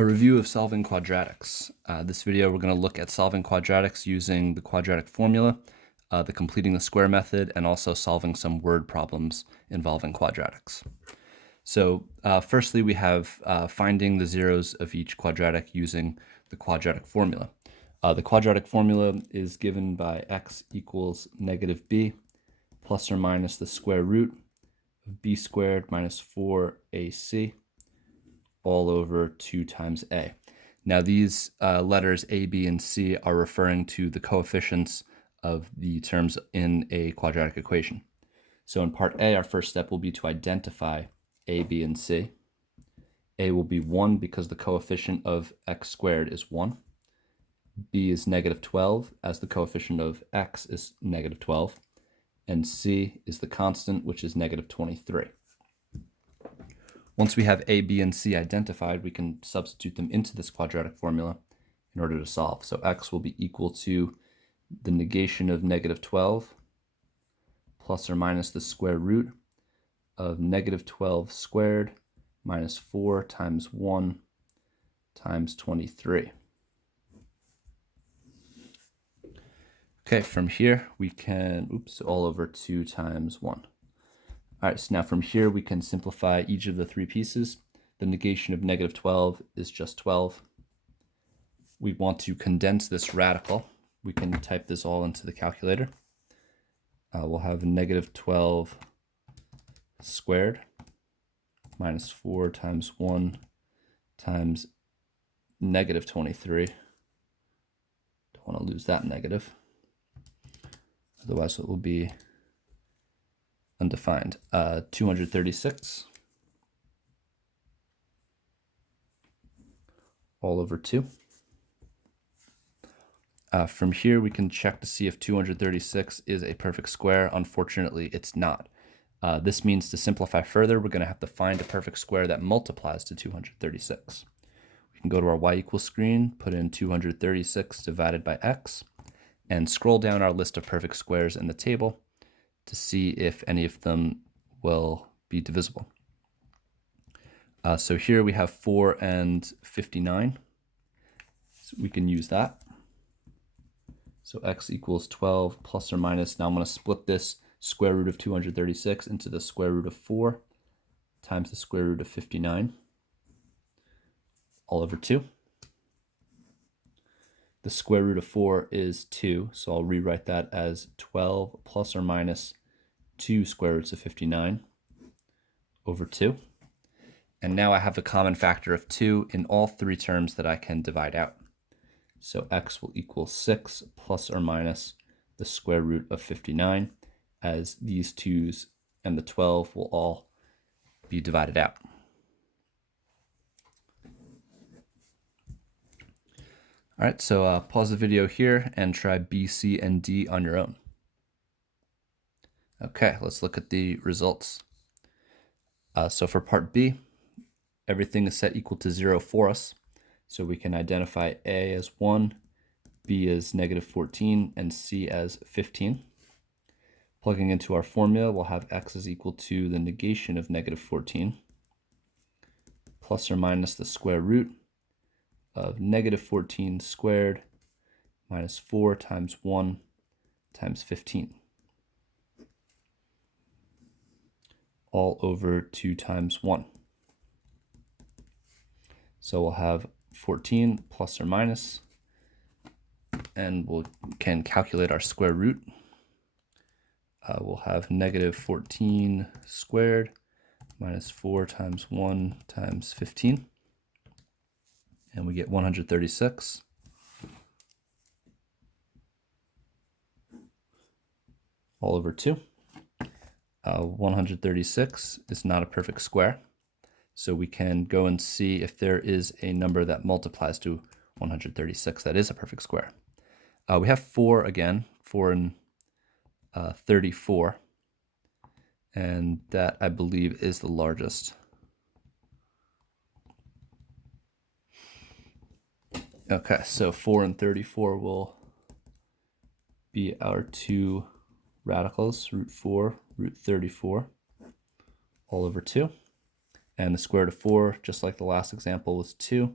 A review of solving quadratics. This video, we're going to look at solving quadratics using the quadratic formula, the completing the square method, and also solving some word problems involving quadratics. So firstly, we have finding the zeros of each quadratic using the quadratic formula. The quadratic formula is given by x equals negative b plus or minus the square root of b squared minus 4ac all over 2 times a. Now these letters a, b, and c are referring to the coefficients of the terms in a quadratic equation. So in part A, our first step will be to identify a, b, and c. A will be 1 because the coefficient of x squared is 1. B is negative 12 as the coefficient of x is negative 12. And c is the constant, which is negative 23. Once we have a, b, and c identified, we can substitute them into this quadratic formula in order to solve. So x will be equal to the negation of negative 12 plus or minus the square root of negative 12 squared minus 4 times 1 times 23. Okay, from here we can, all over 2 times 1. All right, so now from here we can simplify each of the three pieces. The negation of negative 12 is just 12. We want to condense this radical. We can type this all into the calculator. We'll have negative 12 squared minus 4 times 1 times negative 23. Don't want to lose that negative. Otherwise it will be undefined. 236 all over 2. From here, we can check to see if 236 is a perfect square. Unfortunately, it's not. This means to simplify further, we're going to have to find a perfect square that multiplies to 236. We can go to our y equals screen, put in 236 divided by x, and scroll down our list of perfect squares in the table to see if any of them will be divisible. So here we have 4 and 59. So we can use that. So x equals 12 plus or minus. Now I'm going to split this square root of 236 into the square root of 4 times the square root of 59 all over 2. The square root of 4 is 2, so I'll rewrite that as 12 plus or minus 2 square roots of 59 over 2. And now I have a common factor of 2 in all three terms that I can divide out. So x will equal 6 plus or minus the square root of 59, as these 2's and the 12 will all be divided out. All right, so pause the video here and try B, C, and D on your own. Okay, let's look at the results. So for part B, everything is set equal to 0 for us. So we can identify A as 1, B as negative 14, and C as 15. Plugging into our formula, we'll have x is equal to the negation of negative 14 plus or minus the square root of negative 14 squared minus 4 times 1 times 15 all over 2 times 1. So we'll have 14 plus or minus, and we can calculate our square root. We'll have negative 14 squared minus 4 times 1 times 15. And we get 136. All over 2. 136 is not a perfect square. So we can go and see if there is a number that multiplies to 136 that is a perfect square. We have 4 again, 4 and 34. And that, I believe, is the largest. Okay, so 4 and 34 will be our two radicals, root 4, root 34, all over 2. And the square root of 4, just like the last example, was 2.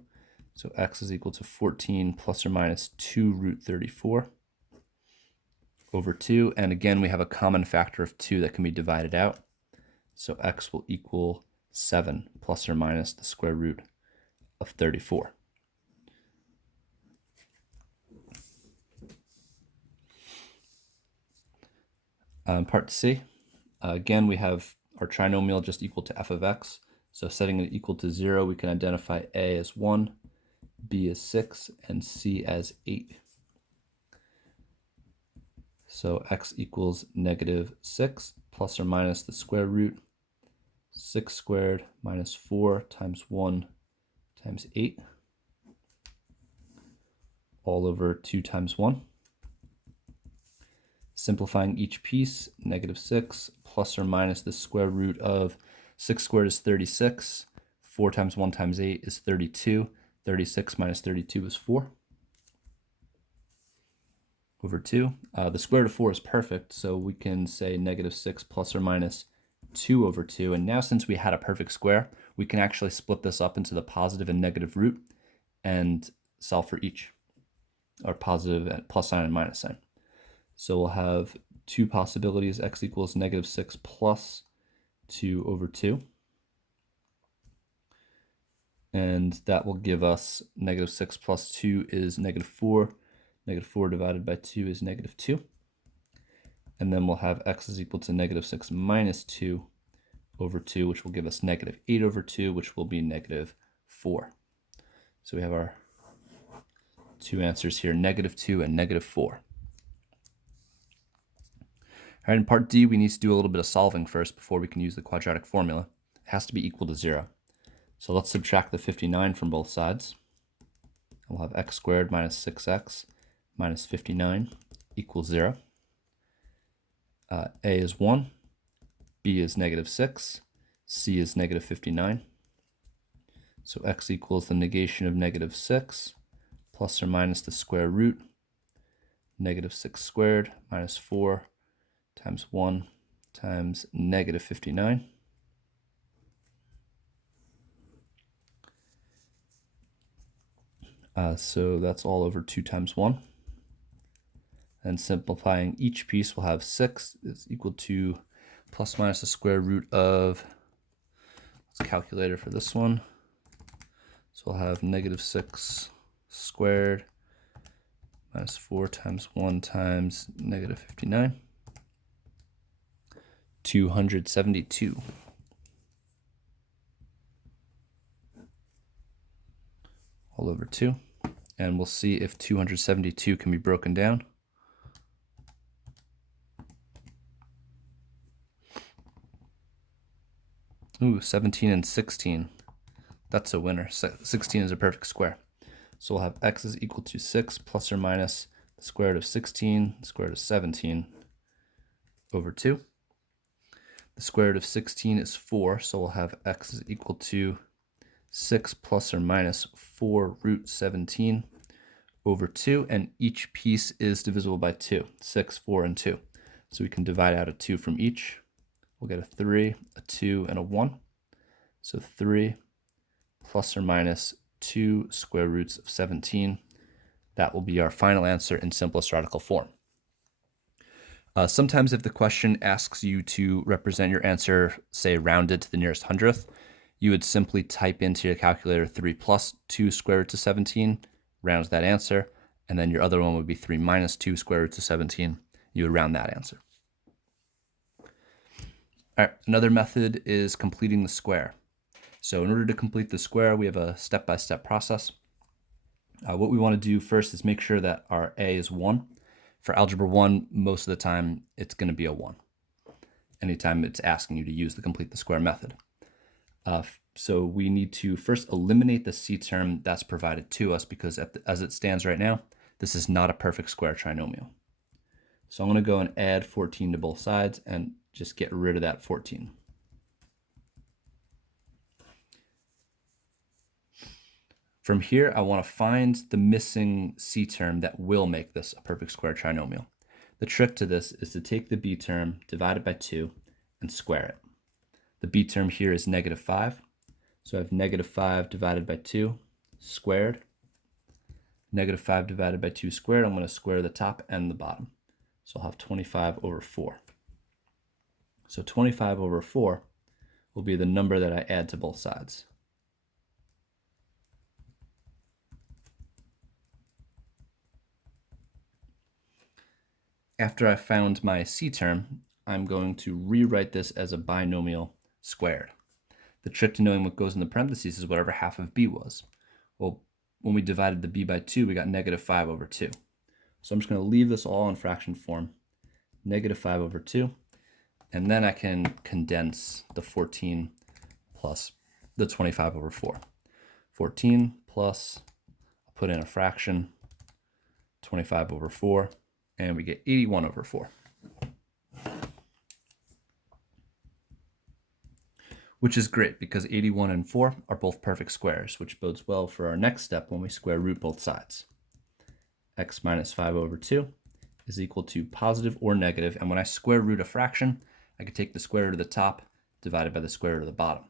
So x is equal to 14 plus or minus 2 root 34 over 2. And again, we have a common factor of 2 that can be divided out. So x will equal 7 plus or minus the square root of 34. Part C, again, we have our trinomial just equal to f of x. So setting it equal to 0, we can identify a as 1, b as 6, and c as 8. So x equals negative 6 plus or minus the square root 6 squared minus 4 times 1 times 8 all over 2 times 1. Simplifying each piece, negative 6 plus or minus the square root of 6 squared is 36. 4 times 1 times 8 is 32. 36 minus 32 is 4 over 2. The square root of 4 is perfect, so we can say negative 6 plus or minus 2 over 2. And now since we had a perfect square, we can actually split this up into the positive and negative root and solve for each, or positive and plus sign and minus sign. So we'll have two possibilities, x equals negative 6 plus 2 over 2. And that will give us negative 6 plus 2 is negative 4. Negative 4 divided by 2 is negative 2. And then we'll have x is equal to negative 6 minus 2 over 2, which will give us negative 8 over 2, which will be negative 4. So we have our two answers here, negative 2 and negative 4. All right, in part D, we need to do a little bit of solving first before we can use the quadratic formula. It has to be equal to 0. So let's subtract the 59 from both sides. We'll have x squared minus 6x minus 59 equals 0. A is 1, b is negative 6, c is negative 59. So x equals the negation of negative 6 plus or minus the square root, negative 6 squared minus 4 times 1 times negative 59. So that's all over 2 times 1. And simplifying each piece, we'll have 6 is equal to plus minus the square root of, let's calculator for this one. So we'll have negative 6 squared minus 4 times 1 times negative 59. 272. All over 2. And we'll see if 272 can be broken down. Ooh, 17 and 16. That's a winner. 16 is a perfect square. So we'll have x is equal to 6 plus or minus the square root of 16, the square root of 17 over 2. The square root of 16 is 4, so we'll have x is equal to 6 plus or minus 4 root 17 over 2, and each piece is divisible by 2, 6, 4, and 2. So we can divide out a 2 from each. We'll get a 3, a 2, and a 1. So 3 plus or minus 2 square roots of 17. That will be our final answer in simplest radical form. Sometimes if the question asks you to represent your answer, say rounded to the nearest hundredth, you would simply type into your calculator 3 plus 2 square roots of 17, rounds that answer, and then your other one would be 3 minus 2 square roots of 17. You would round that answer. All right, another method is completing the square. So in order to complete the square, we have a step-by-step process. What we want to do first is make sure that our a is 1. For algebra 1, most of the time, it's going to be a 1. Anytime it's asking you to use the complete the square method. So we need to first eliminate the c term that's provided to us because as it stands right now, this is not a perfect square trinomial. So I'm going to go and add 14 to both sides and just get rid of that 14. From here, I want to find the missing c term that will make this a perfect square trinomial. The trick to this is to take the b term, divide it by 2, and square it. The b term here is negative 5. So I have negative 5 divided by 2 squared. Negative 5 divided by 2 squared, I'm going to square the top and the bottom. So I'll have 25 over 4. So 25 over 4 will be the number that I add to both sides. After I've found my c term, I'm going to rewrite this as a binomial squared. The trick to knowing what goes in the parentheses is whatever half of b was. Well, when we divided the b by 2, we got negative 5 over 2. So I'm just going to leave this all in fraction form, negative 5 over 2, and then I can condense the 14 plus the 25 over 4. 14 plus, I'll put in a fraction, 25 over 4, and we get 81 over 4. Which is great because 81 and 4 are both perfect squares, which bodes well for our next step when we square root both sides. X minus 5 over 2 is equal to positive or negative, and when I square root a fraction, I can take the square root of the top divided by the square root of the bottom.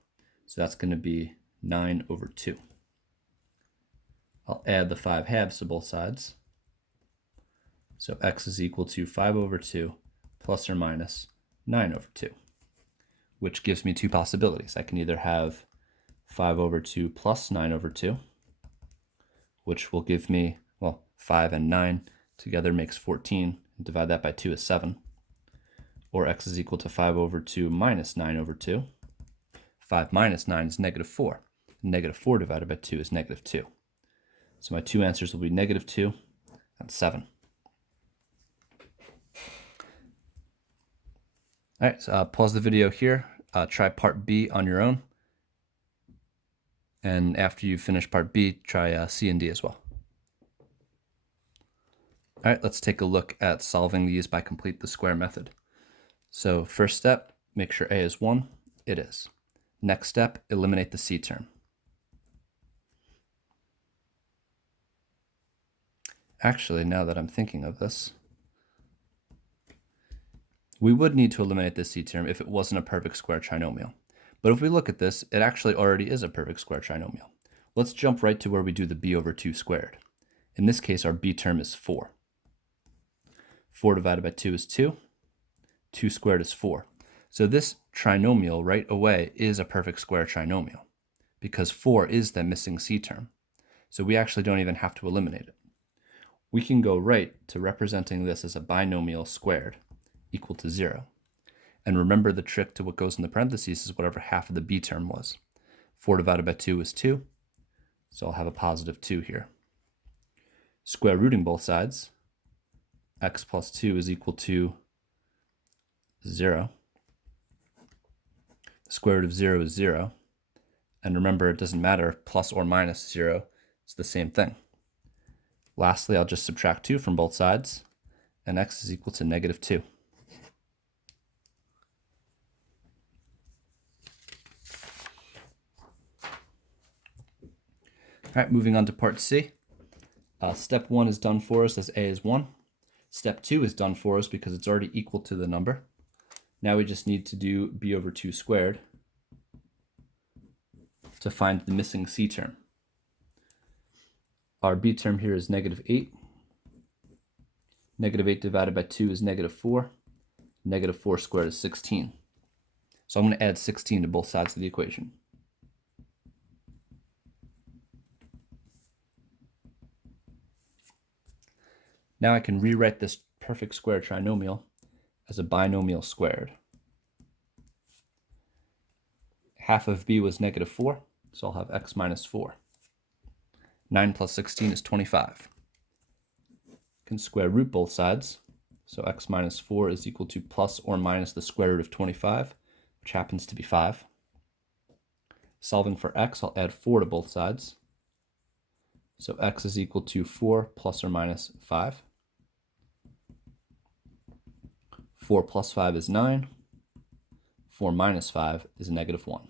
So that's going to be 9 over 2. I'll add the 5 halves to both sides. So x is equal to 5 over 2 plus or minus 9 over 2, which gives me two possibilities. I can either have 5 over 2 plus 9 over 2, which will give me, well, 5 and 9 together makes 14, and divide that by 2 is 7. Or x is equal to 5 over 2 minus 9 over 2. 5 minus 9 is negative 4. Negative 4 divided by 2 is negative 2. So my two answers will be negative 2 and 7. All right, so pause the video here. Try part B on your own. And after you finish part B, try C and D as well. All right, let's take a look at solving these by complete the square method. So first step, make sure A is 1. It is. Next step, eliminate the C term. Actually, now that I'm thinking of this, we would need to eliminate this C term if it wasn't a perfect square trinomial. But if we look at this, it actually already is a perfect square trinomial. Let's jump right to where we do the b over 2 squared. In this case, our b term is 4. 4 divided by 2 is 2. 2 squared is 4. So this trinomial right away is a perfect square trinomial because 4 is the missing C term. So we actually don't even have to eliminate it. We can go right to representing this as a binomial squared equal to 0. And remember the trick to what goes in the parentheses is whatever half of the b term was. 4 divided by 2 is 2, so I'll have a positive 2 here. Square rooting both sides, x plus 2 is equal to 0. The square root of 0 is 0. And remember, it doesn't matter, plus or minus 0, it's the same thing. Lastly, I'll just subtract 2 from both sides, and x is equal to negative 2. All right, moving on to part C. Step 1 is done for us as A is 1. Step 2 is done for us because it's already equal to the number. Now we just need to do b over 2 squared to find the missing C term. Our b term here is negative 8. Negative 8 divided by 2 is negative 4. Negative 4 squared is 16. So I'm going to add 16 to both sides of the equation. Now I can rewrite this perfect square trinomial as a binomial squared. Half of b was negative 4, so I'll have x minus 4. 9 plus 16 is 25. Can square root both sides, so x minus 4 is equal to plus or minus the square root of 25, which happens to be 5. Solving for x, I'll add 4 to both sides. So x is equal to 4 plus or minus 5. 4 plus 5 is 9. 4 minus 5 is negative 1.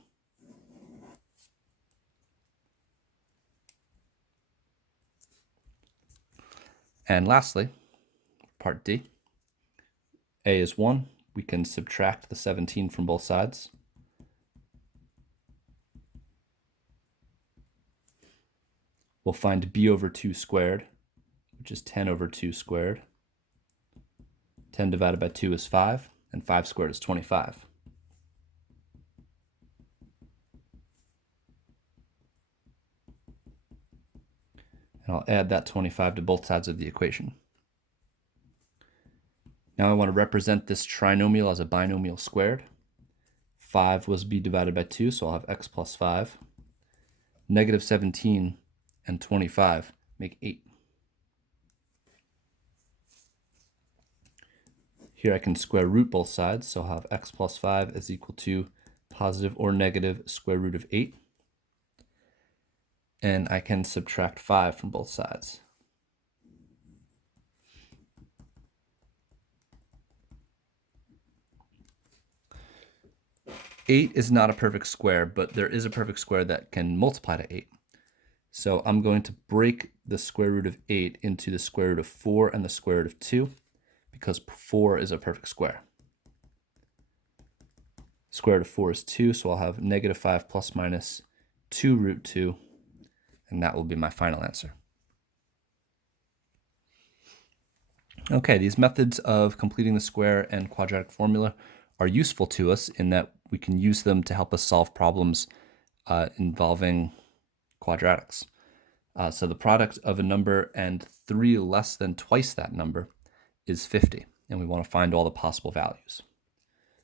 And lastly, part D. A is 1. We can subtract the 17 from both sides. We'll find b over 2 squared, which is 10 over 2 squared. 10 divided by 2 is 5, and 5 squared is 25. And I'll add that 25 to both sides of the equation. Now I want to represent this trinomial as a binomial squared. 5 was b divided by 2, so I'll have x plus 5. Negative 17 and 25 make 8. Here I can square root both sides, so I'll have x plus 5 is equal to positive or negative square root of 8. And I can subtract 5 from both sides. Eight is not a perfect square, but there is a perfect square that can multiply to 8. So I'm going to break the square root of 8 into the square root of 4 and the square root of 2, because 4 is a perfect square. Square root of 4 is 2, so I'll have negative 5 plus minus 2 root 2, and that will be my final answer. Okay, these methods of completing the square and quadratic formula are useful to us in that we can use them to help us solve problems involving quadratics. So the product of a number and 3 less than twice that number is 50, and we want to find all the possible values.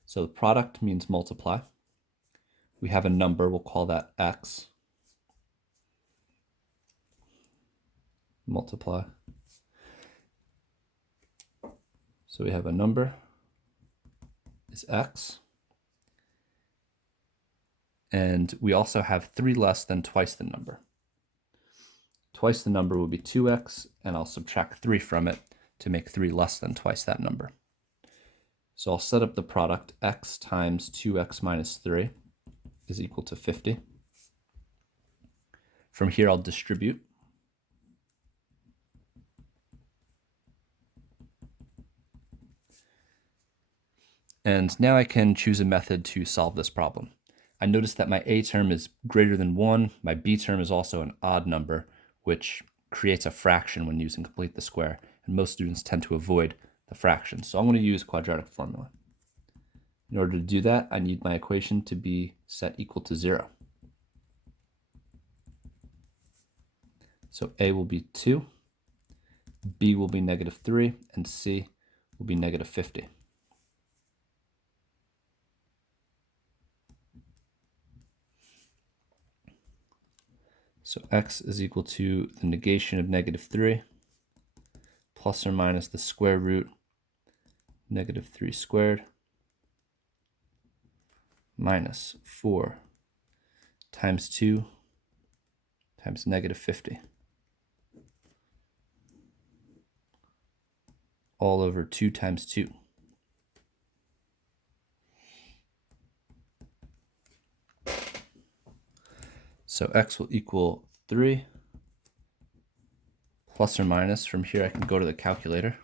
So the product means multiply. We have a number, we'll call that x. Multiply. So we have a number is x. And we also have 3 less than twice the number. Twice the number will be 2x, and I'll subtract 3 from it to make 3 less than twice that number. So I'll set up the product. X times 2x minus 3 is equal to 50. From here, I'll distribute. And now I can choose a method to solve this problem. I notice that my a term is greater than 1. My b term is also an odd number, which creates a fraction when using complete the square. And most students tend to avoid the fraction. So I'm going to use quadratic formula. In order to do that, I need my equation to be set equal to 0. So a will be 2, b will be negative 3, and c will be negative 50. So x is equal to the negation of negative 3 plus or minus the square root negative 3 squared minus 4 times 2 times negative 50 all over 2 times 2. So x will equal 3 plus or minus. From here I can go to the calculator.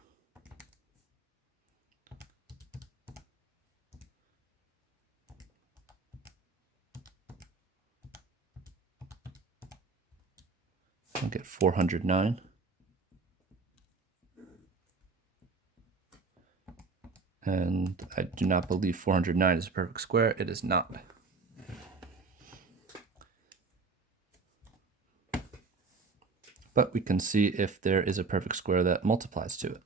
I'll get 409. And I do not believe 409 is a perfect square. It is not. But we can see if there is a perfect square that multiplies to it.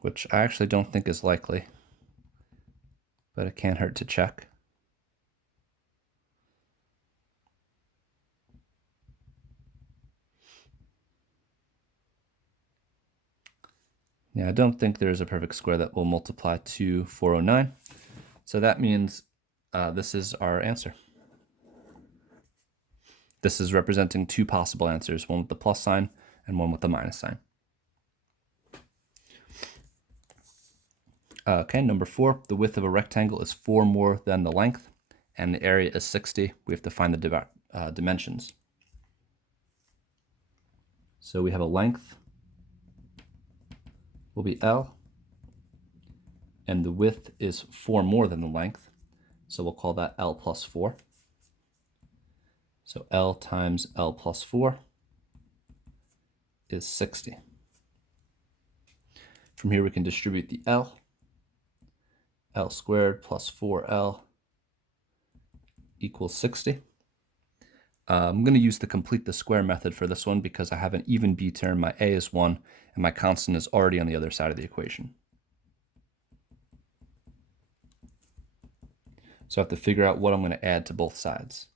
Which I actually don't think is likely, but it can't hurt to check. Yeah, I don't think there is a perfect square that will multiply to 409. So that means this is our answer. This is representing 2 possible answers, one with the plus sign and one with the minus sign. Okay, number 4, the width of a rectangle is 4 more than the length, and the area is 60. We have to find the dimensions. So we have a length will be L, and the width is 4 more than the length, so we'll call that L plus 4. So L times L plus 4 is 60. From here we can distribute the L. L squared plus 4L equals 60. I'm going to use the complete the square method for this one because I have an even b term, my a is 1, and my constant is already on the other side of the equation. So I have to figure out what I'm going to add to both sides.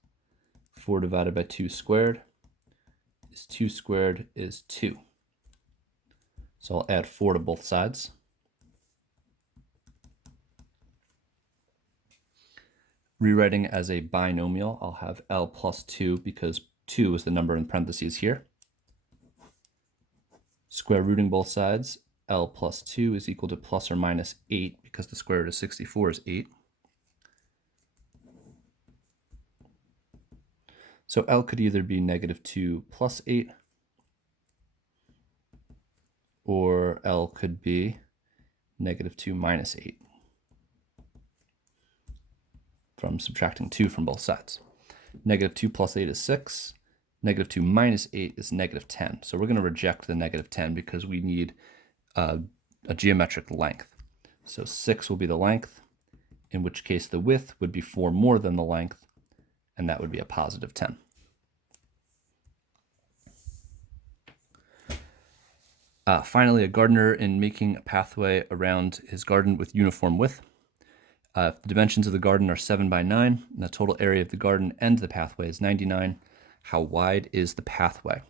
4 divided by 2 squared is 2 squared is 2. So I'll add 4 to both sides. Rewriting as a binomial, I'll have L plus 2 because 2 is the number in parentheses here. Square rooting both sides, L plus 2 is equal to plus or minus 8 because the square root of 64 is 8. So L could either be negative 2 plus 8, or L could be negative 2 minus 8 from subtracting 2 from both sides. Negative 2 plus 8 is 6. Negative 2 minus 8 is negative 10. So we're going to reject the negative 10 because we need a geometric length. So 6 will be the length, in which case the width would be 4 more than the length, and that would be a positive 10. Finally, a gardener in making a pathway around his garden with uniform width. The dimensions of the garden are 7 by 9, and the total area of the garden and the pathway is 99. How wide is the pathway?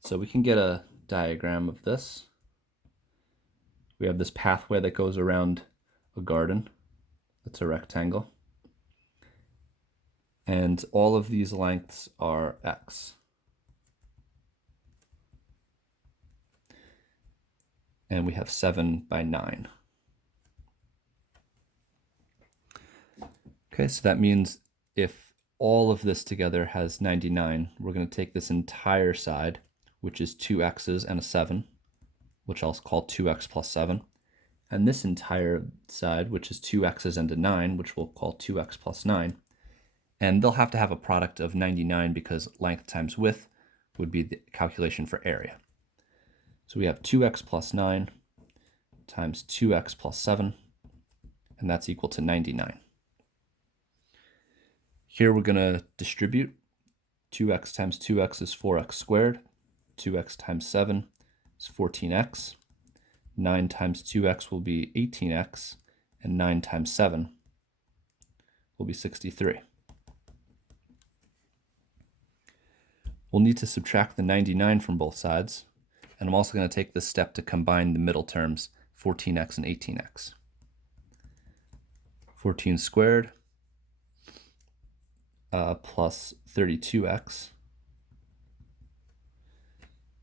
So we can get a diagram of this. We have this pathway that goes around a garden. That's a rectangle. And all of these lengths are x. And we have 7 by 9. Okay, so that means if all of this together has 99, we're going to take this entire side, which is 2 x's and a 7, which I'll call 2x plus 7, and this entire side, which is 2 x's and a 9, which we'll call 2x plus 9, and they'll have to have a product of 99 because length times width would be the calculation for area. So we have 2x plus 9 times 2x plus 7, and that's equal to 99. Here we're going to distribute. 2x times 2x is 4x squared. 2x times 7 is 14x. 9 times 2x will be 18x, and 9 times 7 will be 63. We'll need to subtract the 99 from both sides, and I'm also going to take this step to combine the middle terms, 14x and 18x. 14 squared plus 32x.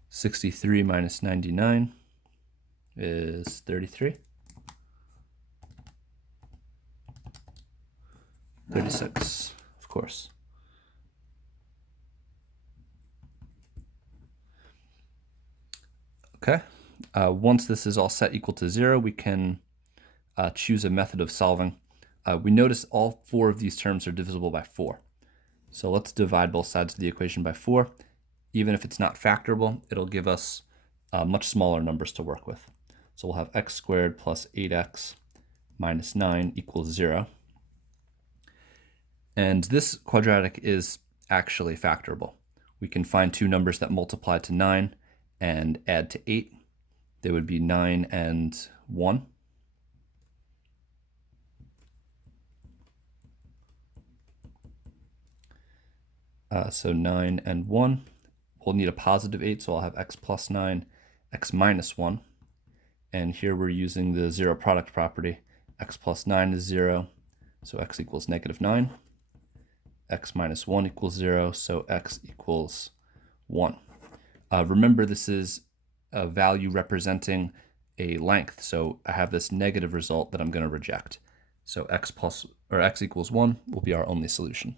63 minus 99 is 33. 36, of course. Okay, once this is all set equal to 0, we can choose a method of solving. We notice all 4 of these terms are divisible by 4. So let's divide both sides of the equation by 4. Even if it's not factorable, it'll give us much smaller numbers to work with. So we'll have x squared plus 8x minus 9 equals 0. And this quadratic is actually factorable. We can find 2 numbers that multiply to 9 and add to 8. They would be 9 and 1. So 9 and 1. We'll need a positive 8, so I'll have x plus 9, x minus 1. And here we're using the zero product property. X plus 9 is 0, so x equals negative 9. X minus 1 equals 0, so x equals 1. Remember, this is a value representing a length, so I have this negative result that I'm going to reject. So x equals 1 will be our only solution.